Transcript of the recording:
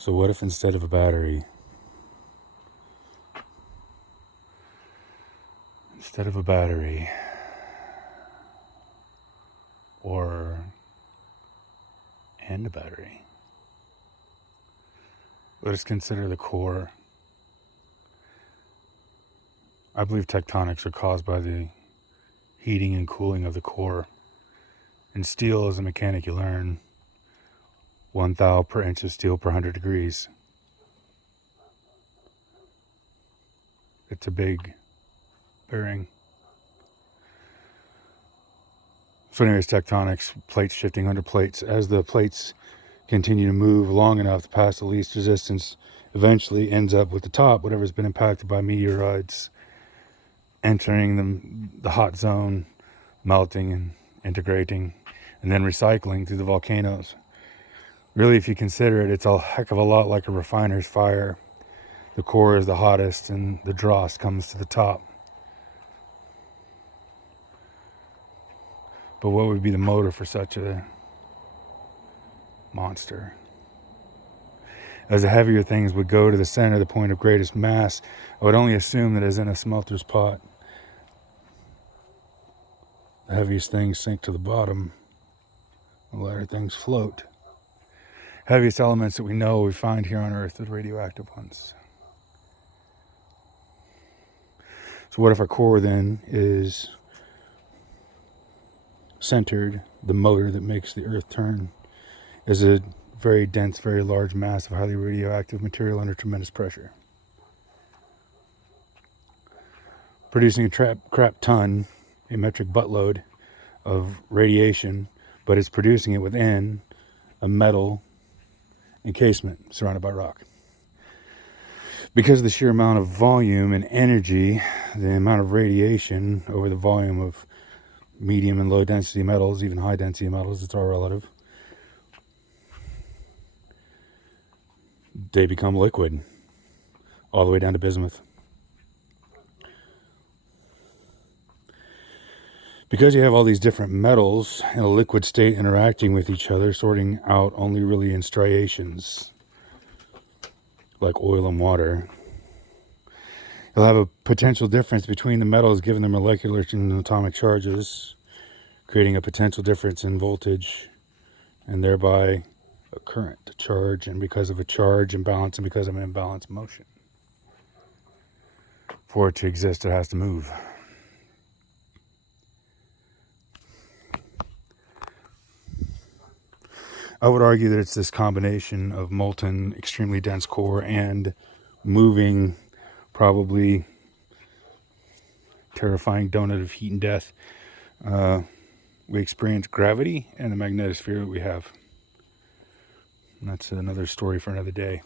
So what if instead of a battery, or and a battery, let us consider the core. I believe tectonics are caused by the heating and cooling of the core. In steel, as a mechanic, you learn 1 thou per inch of steel per 100 degrees. It's a big bearing. So anyways, tectonics, plates shifting under plates. As the plates continue to move long enough to pass the least resistance, eventually ends up with the top, whatever's been impacted by meteorites, entering the hot zone, melting and integrating, and then recycling through the volcanoes. Really, if you consider it, it's a heck of a lot like a refiner's fire. The core is the hottest and the dross comes to the top. But what would be the motor for such a monster? As the heavier things would go to the center, the point of greatest mass, I would only assume that as in a smelter's pot, the heaviest things sink to the bottom, the lighter things float. Heaviest elements that we find here on Earth are the radioactive ones. So what if our core then is centered, the motor that makes the Earth turn, is a very dense, very large mass of highly radioactive material under tremendous pressure, producing a crap ton, a metric buttload of radiation, but it's producing it within a metal encasement surrounded by rock. Because of the sheer amount of volume and energy, the amount of radiation over the volume of medium and low density metals, even high density metals, it's all relative, they become liquid, all the way down to bismuth. Because you have all these different metals in a liquid state interacting with each other, sorting out only really in striations, like oil and water, you'll have a potential difference between the metals given their molecular and atomic charges, creating a potential difference in voltage, and thereby a current, charge, and because of a charge imbalance and because of an imbalance motion. For it to exist, it has to move. I would argue that it's this combination of molten, extremely dense core and moving, probably terrifying donut of heat and death. We experience gravity and the magnetosphere that we have. And that's another story for another day.